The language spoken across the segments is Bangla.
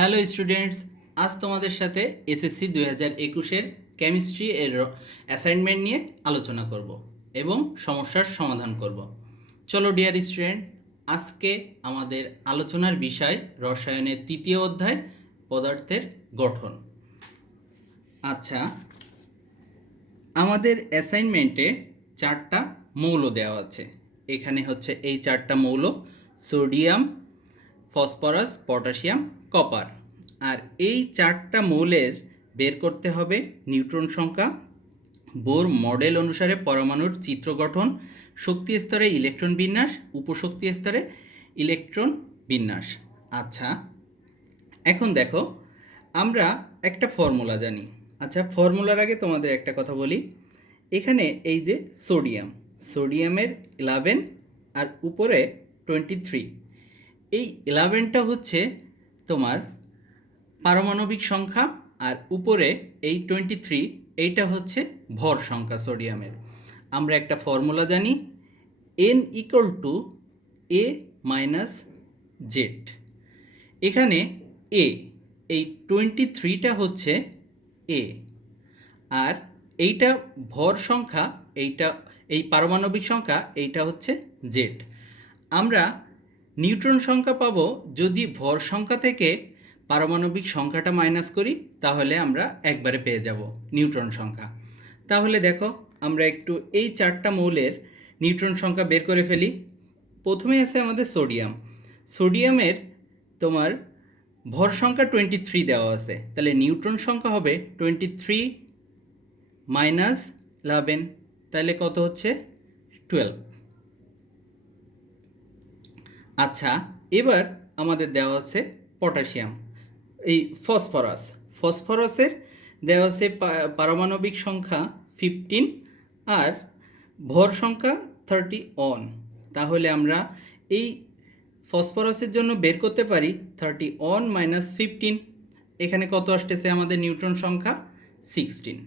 হ্যালো স্টুডেন্টস, আজ তোমাদের সাথে এসএসসি 2021-এর কেমিস্ট্রি এর অ্যাসাইনমেন্ট নিয়ে আলোচনা করব এবং সমস্যার সমাধান করব। চলো ডিয়ার স্টুডেন্ট, আজকে আমাদের আলোচনার বিষয় রসায়নের তৃতীয় অধ্যায় পদার্থের গঠন। আচ্ছা, আমাদের অ্যাসাইনমেন্টে 4টা মৌল দেওয়া আছে। এখানে হচ্ছে এই 4টা মৌল: সোডিয়াম, ফসফরাস, পটাশিয়াম, কপার। আর এই 4টা মৌলের বের করতে হবে নিউট্রন সংখ্যা, বোর মডেল অনুসারে পরমাণুর চিত্র গঠন, শক্তি স্তরে ইলেকট্রন বিন্যাস, উপশক্তি স্তরে ইলেকট্রন বিন্যাস। আচ্ছা, এখন দেখো, আমরা একটা ফর্মুলা জানি। আচ্ছা, ফর্মুলার আগে তোমাদের একটা কথা বলি। এখানে এই যে সোডিয়ামের 11 আর উপরে 23, এই 11টা হচ্ছে তোমার পারমাণবিক সংখ্যা, আর উপরে এই 23 এইটা হচ্ছে ভর সংখ্যা সোডিয়ামের। আমরা একটা ফর্মুলা জানি, n = a - z। এখানে a, এই 23টা হচ্ছে a, আর এইটা ভর সংখ্যা, এই পারমাণবিক সংখ্যা এইটা হচ্ছে z। আমরা নিউট্রন সংখ্যা পাবো যদি ভর সংখ্যা থেকে পারমাণবিক সংখ্যাটা মাইনাস করি, তাহলে আমরা একবারে পেয়ে যাব নিউট্রন সংখ্যা। তাহলে দেখো, আমরা একটু এই 4টা মৌলের নিউট্রন সংখ্যা বের করে ফেলি। প্রথমে আছে আমাদের সোডিয়ামের তোমার ভর সংখ্যা 23 দেওয়া আছে, তাহলে নিউট্রন সংখ্যা হবে 23 - 11, তাহলে কত হচ্ছে 12। আচ্ছা, এবার আমাদের দেওয়া আছে পটাশিয়াম, এই ফসফরাসের দেওয়া আছে পারমাণবিক সংখ্যা 15 আর ভর সংখ্যা 31। তাহলে আমরা এই ফসফরাসের জন্য বের করতে পারি 31 - 15। এখানে কত আসতেছে আমাদের নিউট্রন সংখ্যা 16।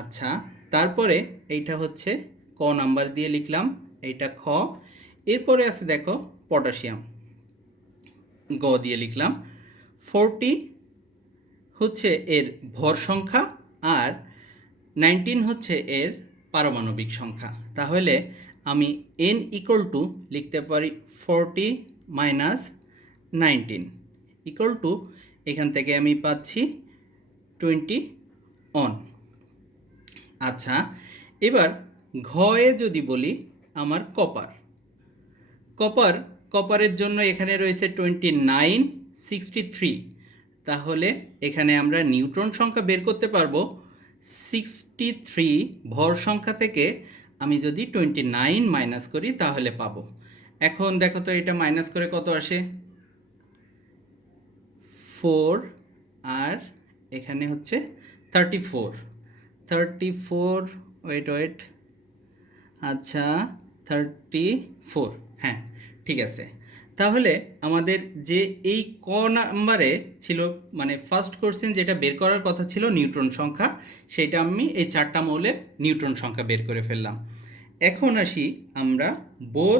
আচ্ছা, তারপরে এইটা হচ্ছে ক নাম্বার দিয়ে লিখলাম, এইটা খ। এরপরে আছে দেখো পটাশিয়াম, গ দিয়ে লিখলাম। 40 হচ্ছে এর ভর সংখ্যা, আর 19 হচ্ছে এর পারমাণবিক সংখ্যা। তাহলে আমি n = লিখতে পারি 40 - 19 এখান থেকে আমি পাচ্ছি 21। আচ্ছা, এবার ঘয়ে যদি বলি, আমার কপারের জন্য এখানে রয়েছে 29 63। তাহলে এখানে আমরা নিউট্রন সংখ্যা বের করতে পারবো 63 ভর সংখ্যা থেকে আমি যদি 29 মাইনাস করি তাহলে পাবো। এখন দেখো তো, এটা মাইনাস করে কত আসে? 4, আর এখানে হচ্ছে 34। ওয়েট, আচ্ছা 34, হ্যাঁ ঠিক আছে। তাহলে আমাদের যে এই ক নাম্বারে ছিল, মানে ফার্স্ট কোশ্চেন যেটা বের করার কথা ছিল নিউট্রন সংখ্যা, সেটা আমি এই 4টা মৌলের নিউট্রন সংখ্যা বের করে ফেললাম। এখন আসি, আমরা বোর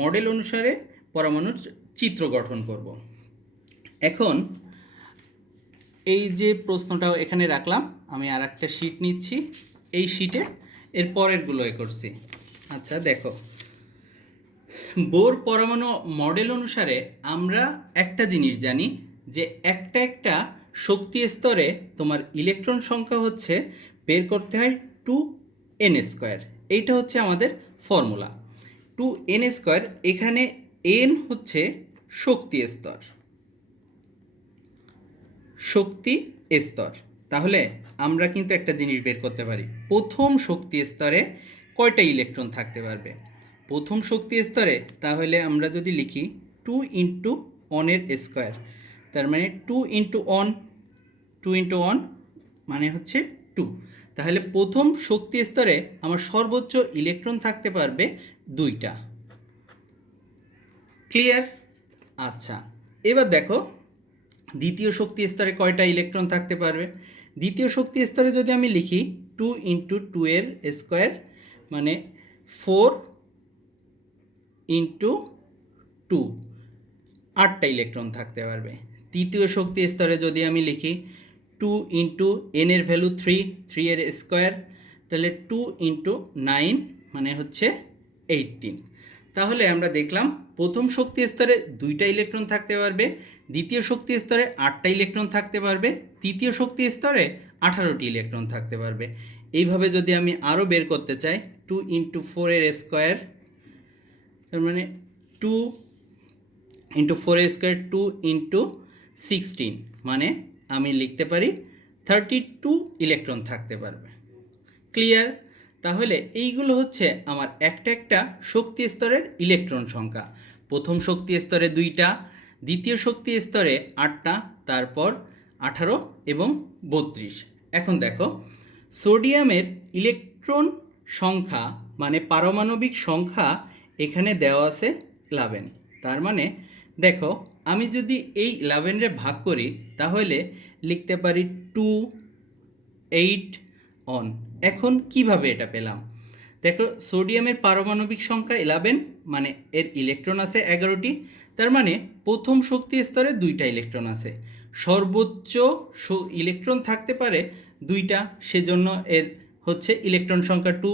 মডেল অনুসারে পরমাণুর চিত্র গঠন করব। এখন এই যে প্রশ্নটাও এখানে রাখলাম, আমি আর একটা শিট নিচ্ছি, এই শিটে এর পরেরগুলো করছি। আচ্ছা দেখো, বোর পরমাণু মডেল অনুসারে আমরা একটা জিনিস জানি, যে একটা শক্তি স্তরে তোমার ইলেকট্রন সংখ্যা হচ্ছে বের করতে হয় 2n²। এইটা হচ্ছে আমাদের ফর্মুলা 2n²। এখানে n হচ্ছে শক্তি স্তর। তাহলে আমরা কিন্তু একটা জিনিস বের করতে পারি, প্রথম শক্তি স্তরে কয়টা ইলেকট্রন থাকতে পারবে প্রথম শক্তি স্তরে। তাহলে আমরা যদি লিখি 2 × 1² তার মানে 2 × 1 মানে হচ্ছে 2। তাহলে প্রথম শক্তি স্তরে আমার সর্বোচ্চ ইলেকট্রন থাকতে পারবে 2টা। ক্লিয়ার? আচ্ছা, এবার দেখো দ্বিতীয় শক্তি স্তরে কয়টা ইলেকট্রন থাকতে পারবে। দ্বিতীয় শক্তি স্তরে যদি আমি লিখি 2 × 2² মানে 4 × 2, 8টা ইলেকট্রন থাকতে পারবে। তৃতীয় শক্তি স্তরে যদি আমি লিখি 2 ইন্টু এন এর ভ্যালু 3, 3 এর স্কোয়ার, তাহলে 2 ইন্টু 9 মানে হচ্ছে 18। তাহলে আমরা দেখলাম প্রথম শক্তি স্তরে 2টা ইলেকট্রন থাকতে পারবে, দ্বিতীয় শক্তি স্তরে 8টা ইলেকট্রন থাকতে পারবে, তৃতীয় শক্তি স্তরে 18টি ইলেকট্রন থাকতে পারবে। এইভাবে যদি আমি আরও বের করতে চাই 2 ইন্টু 4 এর স্কোয়ার, তার মানে 2 ইন্টু 4 এর স্কোয়ার 2 ইন্টু 16, মানে আমি লিখতে পারি 32 ইলেকট্রন থাকতে পারবে। ক্লিয়ার? তাহলে এইগুলো হচ্ছে আমার একটা একটা শক্তি স্তরের ইলেকট্রন সংখ্যা। প্রথম শক্তি স্তরে 2টা, দ্বিতীয় শক্তি স্তরে 8টা, তারপর 18 এবং 32। এখন দেখো সোডিয়ামের ইলেকট্রন সংখ্যা মানে পারমাণবিক সংখ্যা এখানে দেওয়া আছে 11। তার মানে দেখো আমি যদি এই 11 ভাগ করি তাহলে লিখতে পারি 2, 8 অন। এখন কিভাবে এটা পেলাম? দেখো সোডিয়ামের পারমাণবিক সংখ্যা 11, মানে এর ইলেকট্রন আছে 11টি, তার মানে প্রথম শক্তি স্তরে 2টা ইলেকট্রন আছে। সর্বোচ্চ ইলেকট্রন থাকতে পারে 2টা, সেজন্য এর হচ্ছে ইলেকট্রন সংখ্যা 2।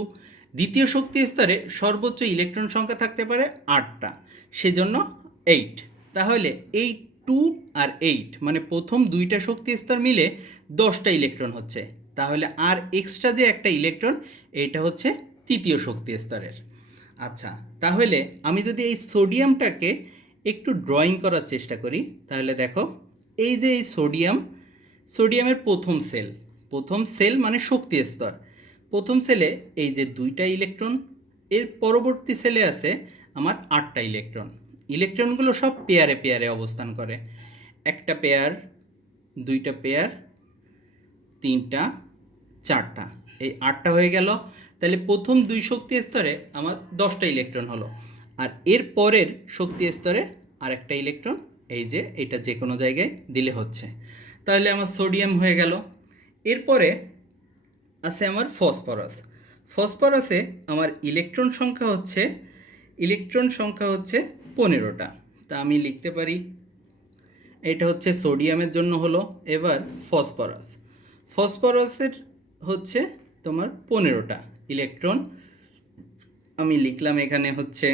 দ্বিতীয় শক্তি স্তরে সর্বোচ্চ ইলেকট্রন সংখ্যা থাকতে পারে 8টা, সেজন্য 8। তাহলে এই 2 আর 8 মানে প্রথম 2টা শক্তি স্তর মিলে 10টা ইলেকট্রন হচ্ছে। তাহলে আর এক্সট্রা যে একটা ইলেকট্রন, এটা হচ্ছে তৃতীয় শক্তি স্তরের। আচ্ছা, তাহলে আমি যদি এই সোডিয়ামটাকে একটু ড্রয়িং করার চেষ্টা করি, তাহলে দেখো এই যে এই সোডিয়ামের প্রথম সেল মানে শক্তি স্তর। প্রথম সেলে এই যে 2টা ইলেকট্রন, এর পরবর্তী সেলে আছে আমার 8টা ইলেকট্রন। ইলেকট্রনগুলো সব পেয়ারে পেয়ারে অবস্থান করে, একটা পেয়ার, 2টা পেয়ার, 3টা, 4টা, এই 8টা হয়ে গেল। তাহলে প্রথম 2 শক্তি স্তরে আমার 10টা ইলেকট্রন হলো, আর এর পরের শক্তি স্তরে আরেকটা ইলেকট্রন, এই যে এটা যে কোনো জায়গায় দিলে হচ্ছে। তাহলে আমার সোডিয়াম হয়ে গেল। এরপরে আছে আমার ফসফরাসে আমার ইলেকট্রন সংখ্যা হচ্ছে 15টা। তা আমি লিখতে পারি এটা হচ্ছে সোডিয়ামের জন্য হলো। এবার ফসফরাসের হচ্ছে তোমার 15টা ইলেকট্রন। আমি লিখলাম এখানে হচ্ছে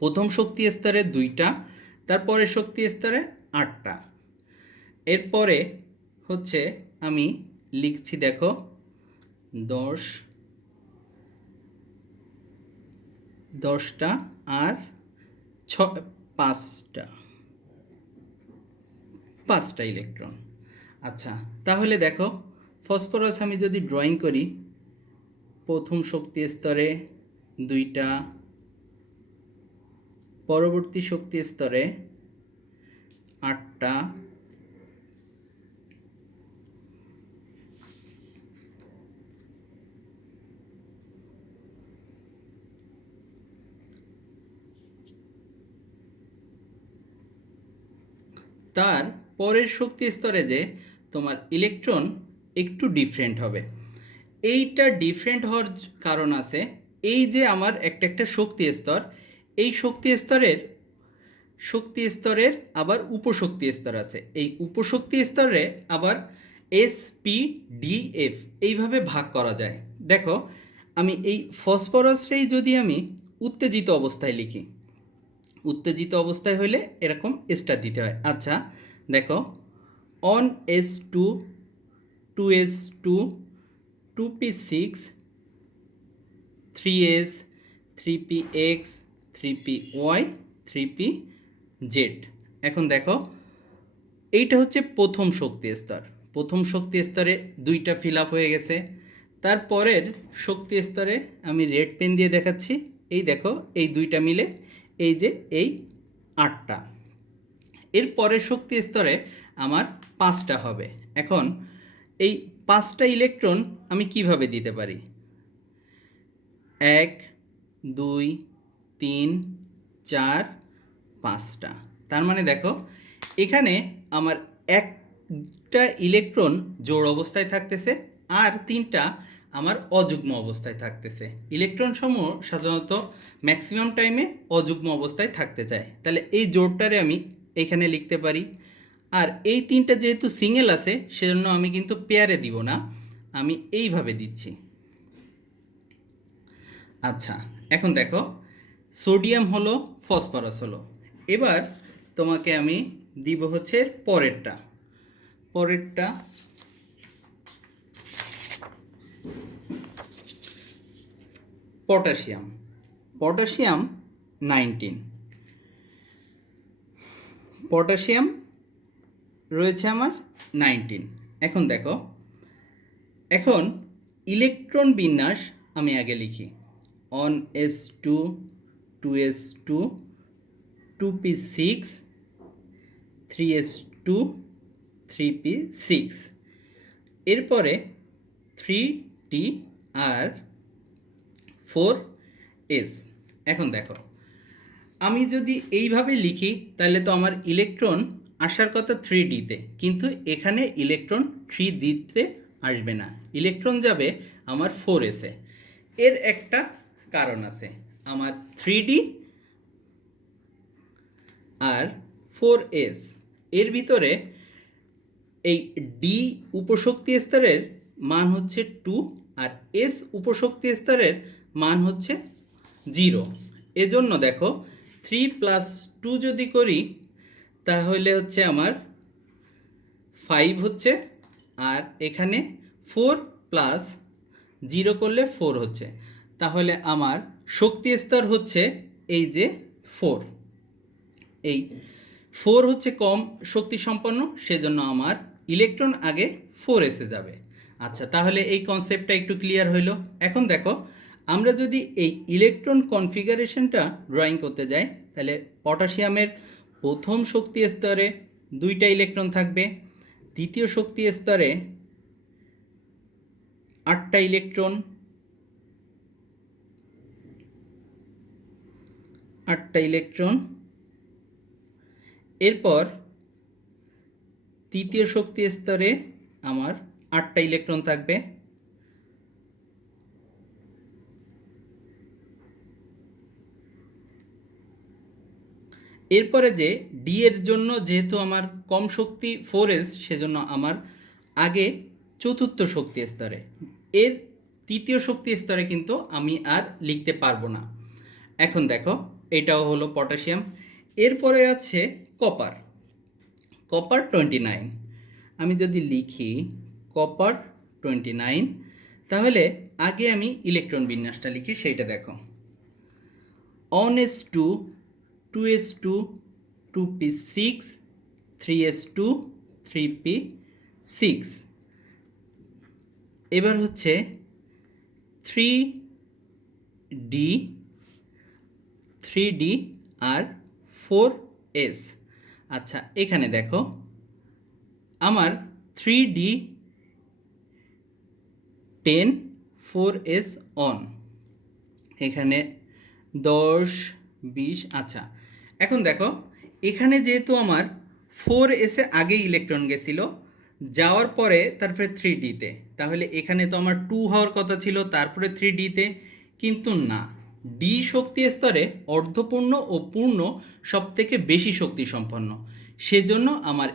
প্রথম শক্তি স্তরে 2টা, তারপরের শক্তি স্তরে 8টা। এরপরে হচ্ছে আমি লিখছি দেখো 10টা আর 5টা ইলেকট্রন। আচ্ছা, তাহলে দেখো ফসফরাস আমি যদি ড্রয়িং করি, প্রথম শক্তি স্তরে 2টা, পরবর্তী শক্তি স্তরে 8টা, তার পরের শক্তি স্তরে যে তোমার ইলেকট্রন একটু ডিফারেন্ট হবে। এইটা ডিফারেন্ট হওয়ার কারণ আছে, এই যে আমার একটা একটা শক্তি স্তর, এই শক্তি স্তরের আবার উপশক্তি স্তর আছে। এই উপশক্তি স্তরে আবার এস, পি, ডি, এফ এইভাবে ভাগ করা যায়। দেখো আমি এই ফসফরাসটাই যদি আমি উত্তেজিত অবস্থায় লিখি, উত্তেজিত অবস্থায় হলে এরকম স্টার দিতে হয়। আচ্ছা দেখো on S2, 2S2, 2p6, 3s, 3px, 3py, 3pz। এখন দেখো এইটা হচ্ছে প্রথম শক্তি স্তর। প্রথম শক্তি স্তরে 2টা ফিল আপ হয়ে গেছে। তারপরের শক্তি স্তরে আমি রেড পেন দিয়ে দেখাচ্ছি, এই দেখো এই 2টা মিলে এই যে এই 8টা। এর পরের শক্তি স্তরে আমার 5টা হবে। এখন এই 5টা ইলেকট্রন আমি কিভাবে দিতে পারি? 1, 2, 3, 4, 5টা। তার মানে দেখো এখানে আমার একটা ইলেকট্রন জোড় অবস্থায় থাকতেছে আর 3টা আমার অযুগ্ম অবস্থায় থাকতেছে। ইলেকট্রন সমূহ সাধারণত ম্যাক্সিমাম টাইমে অযুগ্ম অবস্থায় থাকতে চায়। তাহলে এই জোড়টারে আমি এখানে লিখতে পারি আর এই তিনটা যেহেতু সিঙ্গেল আছে সেজন্য আমি কিন্তু পেয়ারে দিব না, আমি এইভাবে দিচ্ছি। আচ্ছা, এখন দেখো সোডিয়াম হলো, ফসফরাস হলো। এবার তোমাকে আমি দিব হচ্ছে পরেরটা। পটাশিয়াম। পটাশিয়াম 19, পটাশিয়াম রয়েছে আমার 19। এখন দেখো, এখন ইলেকট্রন বিন্যাস আমি আগে লিখি। 1s2 2s2 2p6 3s2 3p6, এরপরে 3d আর 4s। এখন দেখো, আমি যদি এইভাবে লিখি তাহলে তো আমার ইলেকট্রন আসার কথা 3dতে, কিন্তু এখানে ইলেকট্রন 3dতে আসবে না, ইলেকট্রন যাবে আমার 4sে। এর একটা কারণ আছে, আমার 3d আর 4s এর ভিতরে এই ডি উপশক্তি স্তরের মান হচ্ছে 2 আর এস উপশক্তি স্তরের মান হচ্ছে 0। এজন্য দেখো 3 + 2 যদি করি তাহলে হচ্ছে আমার 5 হচ্ছে, আর এখানে 4 + 0 করলে 4 হচ্ছে। তাহলে আমার শক্তি স্তর হচ্ছে এই যে 4। এই 4 হচ্ছে কম শক্তি সম্পন্ন, সেজন্য আমার ইলেকট্রন আগে 4sে যাবে। আচ্ছা, তাহলে এই কনসেপ্টটা একটু ক্লিয়ার হইল। এখন দেখো, আমরা যদি এই ইলেকট্রন কনফিগারেশনটা ড্রয়িং করতে যাই তাহলে পটাশিয়ামের প্রথম শক্তি স্তরে 2টা ইলেকট্রন থাকবে, দ্বিতীয় শক্তি স্তরে 8টা ইলেকট্রন, 8টা ইলেকট্রন। এরপর তৃতীয় শক্তি স্তরে আমার 8টা ইলেকট্রন থাকবে। এরপরে যে ডি এর জন্য যেহেতু আমার কম শক্তি 4s, সেজন্য আমার আগে চতুর্থ শক্তি স্তরে, এর তৃতীয় শক্তি স্তরে কিন্তু আমি আর লিখতে পারবো না। এখন দেখো, এটাও হলো পটাশিয়াম। এরপরে আছে কপার। কপার 29। আমি যদি লিখি কপার 29, তাহলে আগে আমি ইলেকট্রন বিন্যাসটা লিখি, সেইটা দেখো। 1s2 2s2 2p6 3s2 3p6। এবার হচ্ছে 3d আর 4s। আচ্ছা, এখানে দেখো আমার 3d 10 4s অন, এখানে 10 20। আচ্ছা, এখন দেখো এখানে যেহেতু আমার 4sে আগে ইলেকট্রন গেছিলো, যাওয়ার পরে তারপরে 3dতে, তাহলে এখানে তো আমার 2 হওয়ার কথা ছিল তারপরে 3dতে, কিন্তু না, ডি শক্তি স্তরে অর্ধপূর্ণ ও পূর্ণ সবথেকে বেশি শক্তি সম্পন্ন, সেজন্য আমার